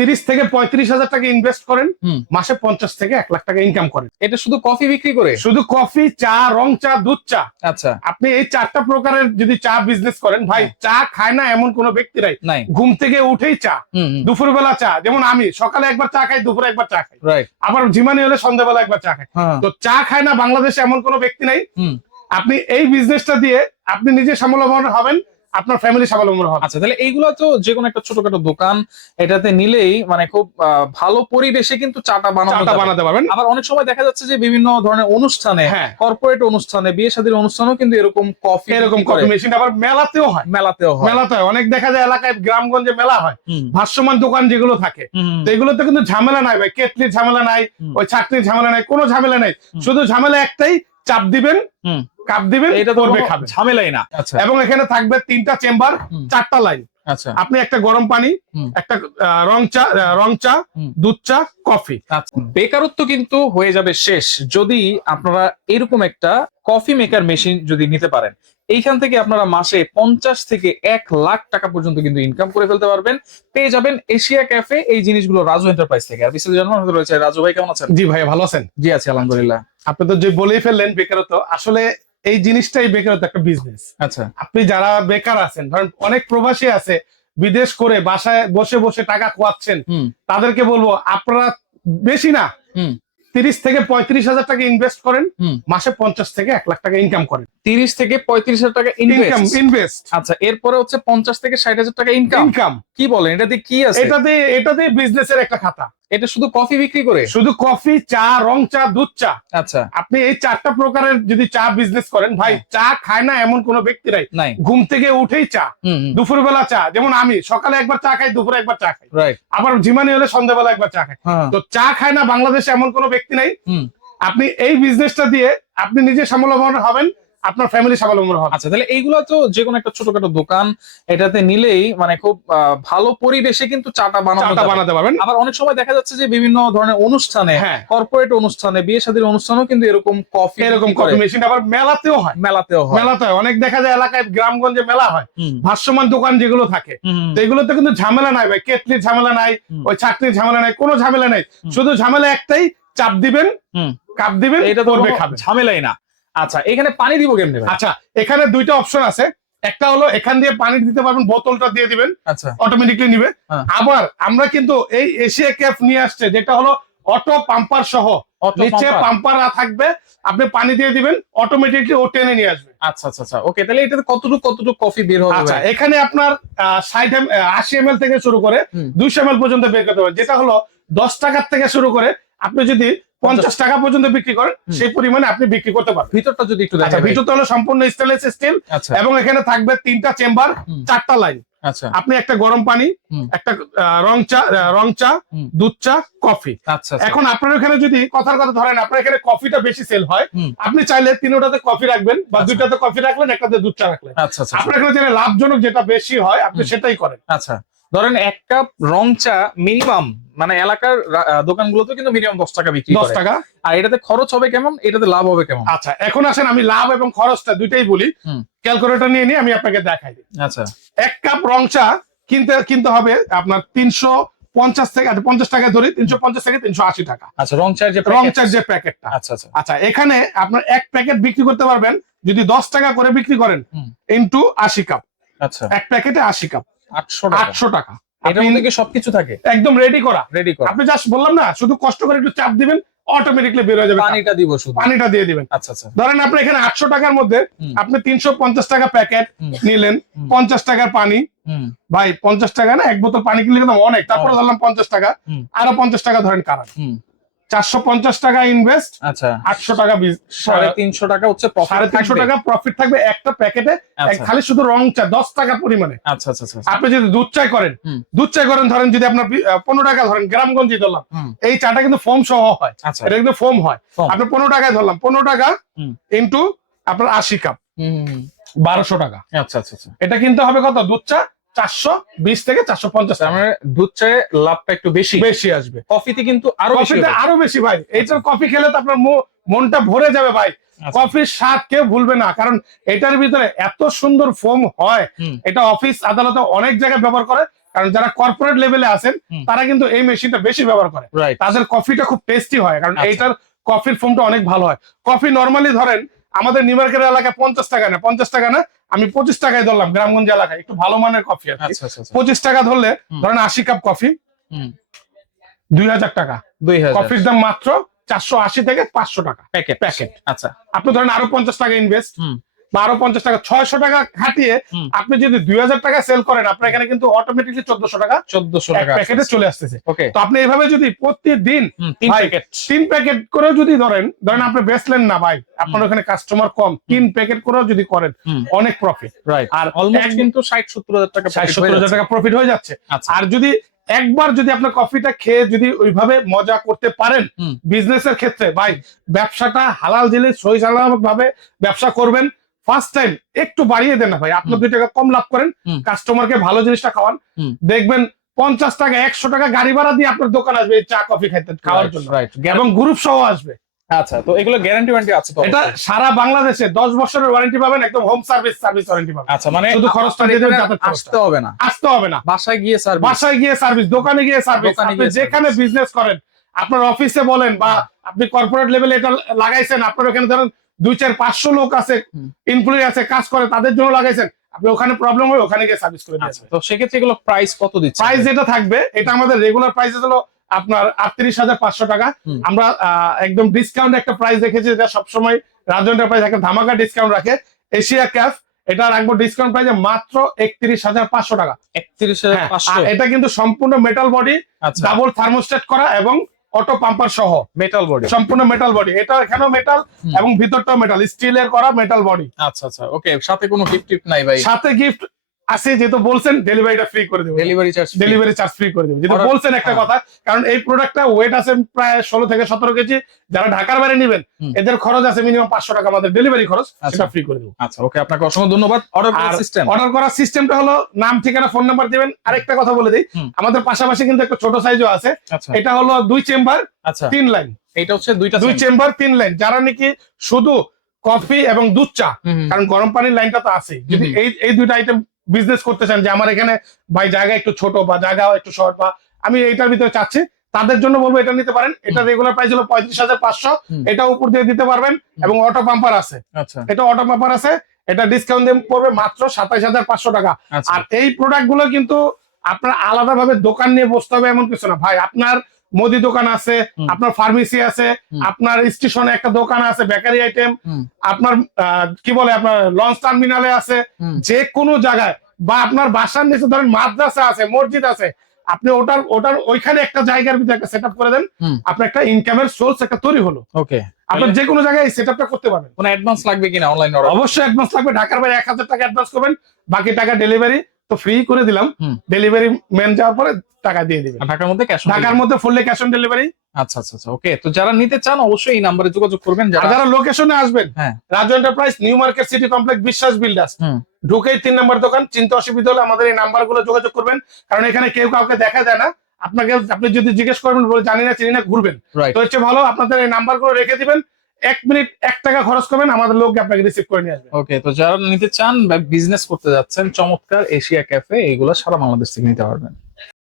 30 থেকে 35 হাজার টাকা ইনভেস্ট করেন, মাসে 50 থেকে 1 লাখ টাকা ইনকাম করেন। এটা শুধু কফি বিক্রি করে? শুধু কফি, চা, রং চা, দুধ চা। আচ্ছা, আপনি এই 4টা প্রকারের যদি চা বিজনেস করেন ভাই, চা খায় না এমন কোন ব্যক্তি নাই। ঘুম থেকে উঠেই চা, দুপুরবেলা চা, যেমন আমি সকালে একবার চা খাই, দুপুরে একবার চা খাই, আবার ঝিমানি হলে সন্ধ্যাবেলা একবার চা খাই। তো চা খায় না বাংলাদেশে এমন কোন ব্যক্তি নাই। আপনি এই বিজনেসটা দিয়ে আপনি নিজে স্বাবলম্বন হবেন, আপনার ফ্যামিলি স্বাবলম্বন হবে। আচ্ছা, তাহলে এইগুলো তো যে কোনো একটা ছোটখাটো দোকান এটাতে নিলেই মানে খুব ভালো পরিবেশে কিন্তু চাটা বানাতে পারবেন। আবার অনেক সময় দেখা যাচ্ছে যে বিভিন্ন ধরনের অনুষ্ঠানে, কর্পোরেট অনুষ্ঠানে, বিয়ে শাদীর অনুষ্ঠানেও কিন্তু এরকম কফি মেশিন আবার মেলাতেও হয়। অনেক দেখা যায় এলাকায় গ্রামগঞ্জে মেলা হয়, ভাসমান দোকান যেগুলো থাকে, তো এগুলোতে কিন্তু ঝামেলা নাই ভাই, কেটলির ঝামেলা নাই, ওই ছাকনির ঝামেলা নাই, কোনো ঝামেলা নাই। শুধু ঝামেলা একটাই, চাপ দিবেন, কাপ দিবেন, এটা করবে, খাবে, ঝামেলাই না। এবং এখানে থাকবে 3টা চেম্বার, 4টা লাইন। আচ্ছা, আপনি একটা গরম পানি, একটা রং চা, দুধ চা, কফি। বেকারত্ব কিন্তু হয়ে যাবে শেষ যদি আপনারা এরকম একটা কফি মেকার মেশিন যদি নিতে পারেন। এইখান থেকে আপনারা মাসে 50 থেকে 1 লাখ টাকা পর্যন্ত কিন্তু ইনকাম করে ফেলতে পারবেন। পেয়ে যাবেন এশিয়া ক্যাফে এই জিনিসগুলো রাজু এন্টারপ্রাইজ থেকে। আর বিশেষ জন্ম রয়েছে রাজু ভাই, কেমন আছেন? জি ভাই, ভালো আছেন? জি আছি আলহামদুলিল্লাহ। আপনি তো যে বলেই ফেললেন বেকারত্ব, আসলে এই জিনিসটাই বেকারত্ব, একটা বিজনেস। আচ্ছা, আপনি যারা বেকার আছেন, ধরেন অনেক প্রবাসী আছে বিদেশ করে বাসায় বসে বসে টাকা খোয়াচ্ছেন, তাদেরকে বলবো আপনারা বেশি না 30 থেকে 35 হাজার টাকা ইনভেস্ট করেন, মাসে 50 থেকে 1 লাখ টাকা ইনকাম করেন। 30 থেকে 35 হাজার টাকা ইনভেস্ট। আচ্ছা, এরপরে হচ্ছে 50 থেকে 60 হাজার টাকা ইনকাম। কি বলেন, এটাতে কি আছে? এটাতে বিজনেসের একটা খাতা। এটা শুধু কফি বিক্রি করে? শুধু কফি, চা, রং চা, দুধ চা। আচ্ছা, আপনি এই 4টা প্রকারের যদি চা বিজনেস করেন ভাই, চা খায় না এমন কোন ব্যক্তি নাই। ঘুম থেকে উঠেই চা, দুপুরবেলা চা, যেমন আমি সকালে একবার চা খাই, দুপুরে একবার চা খাই, আবার ঝিমানি হলে সন্ধ্যাবেলা একবার চা খাই। তো চা খায় না বাংলাদেশে এমন কোন ব্যক্তি নাই। আপনি এই বিজনেসটা দিয়ে আপনি নিজে স্বাবলম্বন হবেন, আপনার ফ্যামিলি স্বাবলম্বন হবে। আচ্ছা, তাহলে এইগুলো তো যে কোনো একটা ছোটখাটো দোকান এটাতে নিলেই মানে খুব ভালো পরিবেশে কিন্তু চাটা বানাতে পারবেন। আবার অনেক সময় দেখা যাচ্ছে যে বিভিন্ন ধরনের অনুষ্ঠানে, কর্পোরেট অনুষ্ঠানে, বিয়ে শাদীর অনুষ্ঠানেও কিন্তু এরকম কফি মেশিন আবার মেলাতেও হয়। অনেক দেখা যায় এলাকায় গ্রামগঞ্জে মেলা হয়, ভাসমান দোকান যেগুলো থাকে, তো এগুলোতে কিন্তু ঝামেলা নাই ভাই, কেটলির ঝামেলা নাই, ওই ছাকনির ঝামেলা নাই, কোনো ঝামেলা নাই। শুধু ঝামেলা একটাই, চাপ দিবেন, কাপ দিবেন, এটা করবে, খাবে, ঝামেলাই না। আচ্ছা, এখানে পানি দিব কেমনে? আচ্ছা, এখানে 2টা অপশন আছে। একটা হলো এখান দিয়ে পানি দিতে পারবেন, বোতলটা দিয়ে দিবেন, আচ্ছা, অটোমেটিকলি নিবে। আবার আমরা কিন্তু এই এশিয়া ক্যাফ নিয়ে আসছে, যেটা হলো অটো পাম্পার সহ, নিচে পাম্পার থাকবে, আপনি পানি দিয়ে দিবেন, অটোমেটিকলি ও টেনে নিয়ে আসবে। আচ্ছা আচ্ছা আচ্ছা, ওকে। তাহলে এটাতে কতটুকু কফি বের হবে? আচ্ছা, এখানে আপনার 80 ml থেকে শুরু করে 200 ml পর্যন্ত বের করতে পারবেন। যেটা হলো 10 টাকার থেকে শুরু করে আপনি যদি 50 টাকা পর্যন্ত বিক্রি করেন, সেই পরিমাণে আপনি বিক্রি করতে পারবেন। ভিতরটা যদি একটু দেখেন। ভিতরটা হলো সম্পূর্ণ স্টেনলেস স্টিল, এবং এখানে থাকবে 3টা চেম্বার, 4টা লাইন। আচ্ছা, আপনি একটা গরম পানি, একটা রং চা, দুধ চা, কফি। আচ্ছা, এখন আপনার এখানে যদি কথার কথা ধরেন আপনার এখানে কফিটা বেশি সেল হয়, আপনি চাইলে 3টাতে কফি রাখবেন, বা 2টাতে কফি রাখলেন, একটাতে দুধ চা রাখলেন। আচ্ছা, আপনার এখানে যেটা লাভজনক, যেটা বেশি হয়, আপনি সেটাই করেন। আচ্ছা, ধরেন 1 কাপ রং চা মিনিমাম মানে এলাকার দোকানগুলোতে কিন্তু মিনিমাম 10 টাকা বিক্রি করে। 10 টাকা। আর এটাতে খরচ হবে কেমন, এটাতে লাভ হবে কেমন? আচ্ছা, এখন আসেন আমি লাভ এবং খরচটা দুইটাই বলি। ক্যালকুলেটর নিয়ে আমি আপনাকে দেখাই দিই। আচ্ছা, 1 কাপ রং চা কিনতে হবে আপনার 350 থেকে, 50 টাকা ধরি, 350 থেকে 380 টাকা। আচ্ছা, রং চার যে প্যাকেটটা। আচ্ছা আচ্ছা আচ্ছা, এখানে আপনার 1 প্যাকেট বিক্রি করতে পারবেন যদি 10 টাকা করে বিক্রি করেন, ইনটু 80 কাপ। আচ্ছা, 1 প্যাকেটে 80 কাপ, 800 টাকা। এটার মধ্যে কি সবকিছু থাকে? একদম রেডি করা। আপনি জাস্ট বললাম না, শুধু কষ্ট করে একটু চাপ দিবেন, অটোমেটিকলি বের হয়ে যাবে। পানিটা দিব, শুধু পানিটা দিয়ে দিবেন। আচ্ছা আচ্ছা, ধরেন আপনি এখানে 800 টাকার মধ্যে আপনি 350 টাকা প্যাকেট নিলেন, 50 টাকার পানি, ভাই 50 টাকা না, 1 বোতল পানি কিনলে কিন্তু অনেক। তারপরে ধরলাম 50 টাকা, আরো 50 টাকা ধরেন কারণ 450 টাকা ইনভেস্ট। আচ্ছা, 800 টাকা, 350 টাকা হচ্ছে 350 টাকা প্রফিট থাকবে একটা প্যাকেটে, খালি শুধু রং চা 10 টাকা পরিমাণে। আচ্ছা আচ্ছা, আপনি যদি দুধ চাই করেন, ধরেন যদি আপনার 15 টাকা ধরেন, গ্রামগঞ্জে ধরলাম, এই চাটা কিন্তু ফোম সহ হয়, এটা কিন্তু ফোম হয়। আপনি 15 টাকায় ধরলাম, 15 টাকা ইন্টু আপনার 80 কাপ, 1200 টাকা। আচ্ছা আচ্ছা, এটা কিনতে হবে কত? দুধ চা 420 থেকে 450 টাকা। মানে দুধ চায়ে লাভটা একটু বেশি আসবে। কফিতে কিন্তু আরো বেশি ভাই। এইটা কফি খেলে তো আপনার মনটা ভরে যাবে ভাই। কফির স্বাদ কেউ ভুলবে না, কারণ এটার ভিতরে এত সুন্দর ফোম হয়। এটা অফিস আদালতে অনেক জায়গায় ব্যবহার করে, কারণ যারা কর্পোরেট লেভেলে আছেন তারা কিন্তু এই মেশিনটা বেশি ব্যবহার করে, রাইট। তাদের কফিটা খুব টেস্টি হয়, কারণ আচ্ছা। এইটার কফির ফোমটা অনেক ভালো হয়। কফি নর্মালি ধরেন আমাদের নিউ মার্কেট এলাকায় 50 টাকা না, 50 টাকা না, আমি 25 টাকায় ধরলাম গ্রামগঞ্জ এলাকায় একটু ভালো মানের কফি আর কি। আচ্ছা আচ্ছা আচ্ছা। 25 টাকা ধরলে ধরেন 80 কাপ কফি, 2000 টাকা। 2000 কফির দাম মাত্র 480 থেকে 500 টাকা প্যাকেট। প্যাকেট। আচ্ছা। আপনি ধরেন আরো 50 টাকা ইনভেস্ট বা আরো 50 টাকা, 600 টাকা খাটিয়ে আপনি যদি 2000 টাকা সেল করেন, আপনার এখানে কিন্তু অটোমেটিকলি 1400 টাকা 1400 এক টাকা প্যাকেটে চলে আসতেছে। ওকে। তো আপনি এইভাবে যদি প্রতিদিন 3 ভাই প্যাকেট 3 প্যাকেট করেও যদি ধরেন আপনি বেচলেন না ভাই, আপনার ওখানে কাস্টমার কম, 3 প্যাকেট করেও যদি করেন অনেক প্রফিট। রাইট। আর অলমোস্ট কিন্তু 60-70,000 টাকা 60-70,000 টাকা প্রফিট হয়ে যাচ্ছে। আচ্ছা। আর যদি একবার যদি আপনার কফিটা খেয়ে যদি ওইভাবে মজা করতে পারেন বিজনেসের ক্ষেত্রে, ভাই ব্যবসাটা হালাল জিনিস সহি সালামত ভাবে ব্যবসা করবেন। ফার্স্ট টাইম একটু বাড়িয়ে দেন না ভাই, আপনি 2 টাকা কম লাভ করেন, কাস্টমারকে ভালো জিনিসটা খাওয়ান, দেখবেন 50 টাকা 100 টাকা গাড়ি ভাড়া দিয়ে আপনার দোকান আসবে এই চা কফি খাইতে খাওয়ার জন্য, এবং গ্রুপ সহ আসবে। আচ্ছা, তো এগুলো গ্যারান্টি ওয়ারেন্টি আছে তো? এটা সারা বাংলাদেশে 10 বছরের ওয়ারেন্টি পাবেন, একদম হোম সার্ভিস ওয়ারেন্টি পাবেন। আচ্ছা, মানে শুধু খরচটা দিয়ে দেবেন, আসতে হবে না, আসতে হবে না, বাসায় গিয়ে সার্ভিস, বাসায় গিয়ে সার্ভিস, দোকানে গিয়ে সার্ভিস। আপনি যেখানে বিজনেস করেন, আপনার অফিসে বলেন বা আপনি কর্পোরেট লেভেলে এটা লাগাইছেন, আপনার ওখানে ধরেন 2-4-500 লোক আছে, এমপ্লয়ি আছে, কাজ করে, তাদের জন্য লাগাইছেন, আপনি ওখানে প্রবলেম হয় ওখানে গিয়ে সার্ভিস করে দিয়েছেন। তো সেক্ষেত্রে এগুলো প্রাইস কত দিচ্ছে? প্রাইস যেটা থাকবে এটা আমাদের রেগুলার প্রাইস হলো আপনার 38,500 টাকা। আমরা একদম ডিসকাউন্ট একটা প্রাইস রেখেছি, যেটা সবসময় রাজু এন্টারপ্রাইজ একটা ধামাকা ডিসকাউন্ট রাখে। এশিয়া ক্যাফ এটা রাখবো ডিসকাউন্ট প্রাইসে মাত্র 31,500 টাকা। 31,500। এটা কিন্তু সম্পূর্ণ মেটাল বডি, ডাবল থার্মোস্টেট করা এবং অটো পাম্পার সহ মেটাল বডি, সম্পূর্ণ মেটাল বডি। এটা এখানেও মেটাল এবং ভিতরটাও মেটাল, স্টিলের করা মেটাল বডি। আচ্ছা আচ্ছা, ওকে। সাথে কোনো গিফট নাই ভাই? সাথে গিফট আছে, যেহেতু বলছেন ডেলিভারিটা ফ্রি করে দেবো, ডেলিভারি চার্জ ফ্রি করে দেবো, যেহেতু বলছেন একটা কথা। কারণ এই প্রোডাক্টটা ওয়েট আছে প্রায় 16 থেকে 17 কেজি। যারা ঢাকার বাইরে নেবেন এদের খরচ আছে মিনিমাম 500 টাকা, আমাদের ডেলিভারি খরচ, সেটা ফ্রি করে দেবো। আচ্ছা, ওকে, আপনাকে অসংখ্য ধন্যবাদ। অর্ডার করার সিস্টেমটা হলো নাম, ঠিকানা, ফোন নাম্বার দিবেন। আরেকটা কথা বলে দিই, আমাদের পাশাপাশি কিন্তু একটা ছোট সাইজও আছে। এটা হলো 2 চেম্বার 3 লাইন। এটা হচ্ছে 2 চেম্বার 3 লাইন। যারা নাকি শুধু কফি এবং দুধ চা, কারণ গরম পানির লাইনটা তো আছে, যদি এই দুইটা আইটেম বিজনেস করতে চান, যে আমার এখানে ভাই জায়গা একটু ছোট বা জায়গা একটু শর্ট, বা আমি এইটার ভিতরে চাচ্ছি, তাদের জন্য বলবো এটা নিতে পারেন। এটা রেগুলার প্রাইস হলো 35,500, এটা উপর দিয়ে দিতে পারবেন। এবং অটো পাম্পার আছে, এটা অটো পাম্পার আছে, এটা ডিসকাউন্ট দিয়ে পড়বে মাত্র 27,500 টাকা। আর এই প্রোডাক্ট গুলো কিন্তু আপনার আলাদা ভাবে দোকান নিয়ে বসতে হবে এমন কিছু না ভাই। আপনার মুদি দোকান আছে, আপনার ফার্মেসি আছে, আপনার স্টেশনে একটা দোকান আছে বেকারি আইটেম, আপনার কি বলে আপনার লঞ্চ টার্মিনালে আছে, যে কোনো জায়গায়, বা আপনার বাসার নিচে ধরেন মাদ্রাসা আছে, মসজিদ আছে, আপনি ওটার ওইখানে একটা জায়গার ভিতরে একটা সেটআপ করে দেন, আপনার একটা ইনকামের সোর্স একটা তৈরি হলো। ওকে, আপনার যে কোনো জায়গায় এই সেটআপটা করতে পারবেন। কোনো অ্যাডভান্স লাগবে কিনা অনলাইন অর্ডার? অবশ্যই অ্যাডভান্স লাগবে। ঢাকার বাইরে 1000 টাকা অ্যাডভান্স করবেন, বাকি টাকা ডেলিভারি তো ফ্রি করে দিলাম। ডেলিভারি ম্যান যাওয়ার পরে টাকা দিয়ে দিবেন। ঢাকার মধ্যে ফুললি ক্যাশ অন ডেলিভারি। আচ্ছা আচ্ছা আচ্ছা, ওকে। তো যারা নিতে চান অবশ্যই এই নম্বরে যোগাযোগ করবেন। যারা লোকেশনে আসবেন, Raju enterprise, new market city complex, বিশ্বাস বিল্ডার্স, ঢুকেই 3 নম্বর দোকান। চিন্তা অসুবিধা হলে আমাদের এই নাম্বার গুলো যোগাযোগ করবেন, কারণ এখানে কেউ কাউকে দেখা যায় না। আপনি যদি জিজ্ঞেস করবেন, জানি না চিনি না, ঘুরবেন, তো হচ্ছে ভালো আপনাদের এই নাম্বার গুলো রেখে দিবেন। 1 মিনিট 1 টাকা খরচ করবেন, আমাদের লোক আপনাকে রিসিভ করে নিয়ে আসবে। ওকে, তো যারা নিতে চান বা বিজনেস করতে যাচ্ছেন, চমৎকার এশিয়া ক্যাফে, এগুলো সারা বাংলাদেশ থেকে নিতে পারবেন।